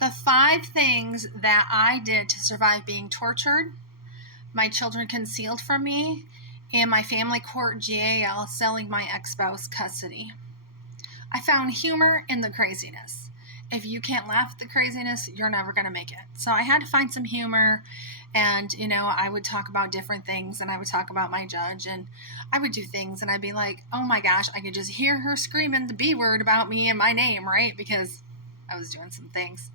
The 5 things that I did to survive being tortured, my children concealed from me, and my family court GAL selling my ex-spouse custody. I found humor in the craziness. If you can't laugh at the craziness, you're never going to make it. So I had to find some humor, and, I would talk about different things, and I would talk about my judge, and I would do things, and I'd be like, oh my gosh, I could just hear her screaming the B word about me and my name, right? Because I was doing some things.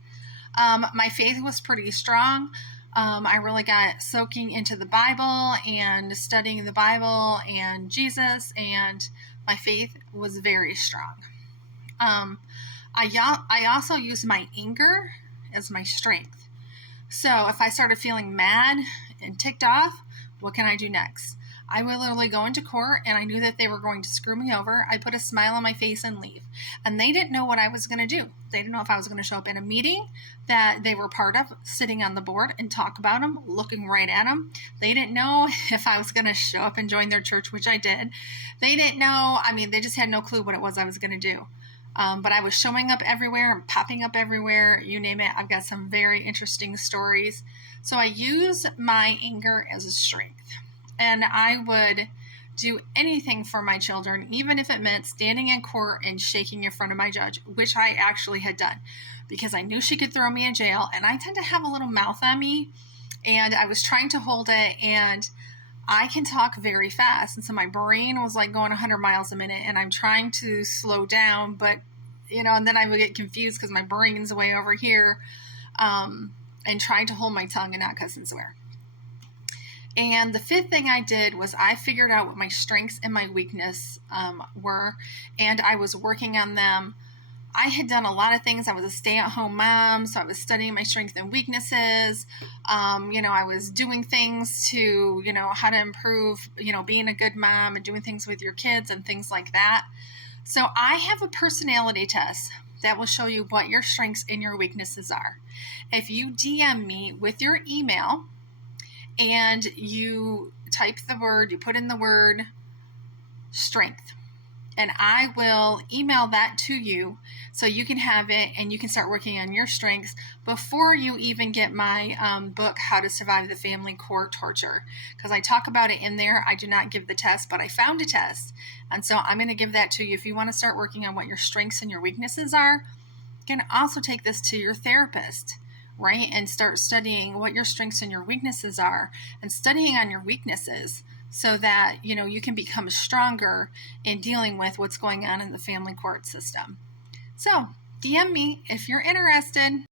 My faith was pretty strong. I really got soaking into the Bible and studying the Bible and Jesus, and my faith was very strong. I also used my anger as my strength. So if I started feeling mad and ticked off, what can I do next? I would literally go into court, and I knew that they were going to screw me over. I put a smile on my face and leave. And they didn't know what I was going to do. They didn't know if I was going to show up in a meeting that they were part of, sitting on the board and talk about them, looking right at them. They didn't know if I was going to show up and join their church, which I did. They didn't know. They just had no clue what it was I was going to do. But I was showing up everywhere and popping up everywhere. You name it. I've got some very interesting stories. So I use my anger as a strength. And I would do anything for my children, even if it meant standing in court and shaking in front of my judge, which I actually had done because I knew she could throw me in jail. And I tend to have a little mouth on me, and I was trying to hold it, and I can talk very fast. And so my brain was like going 100 miles a minute, and I'm trying to slow down, but, and then I would get confused because my brain's way over here, and trying to hold my tongue and not cuss and swear. And the 5th thing I did was I figured out what my strengths and my weakness were, and I was working on them. I had done a lot of things. I was a stay-at-home mom, so I was studying my strengths and weaknesses. I was doing things to, how to improve, being a good mom and doing things with your kids and things like that. So I have a personality test that will show you what your strengths and your weaknesses are. If you DM me with your email, and you put in the word strength, and I will email that to you so you can have it and you can start working on your strengths before you even get my book, How to Survive the Family Court Torture, because I talk about it in there. I do not give the test, but I found a test, and so I'm going to give that to you. If you want to start working on what your strengths and your weaknesses are, you can also take this to your therapist, right? And start studying what your strengths and your weaknesses are, and studying on your weaknesses so that, you can become stronger in dealing with what's going on in the family court system. So DM me if you're interested.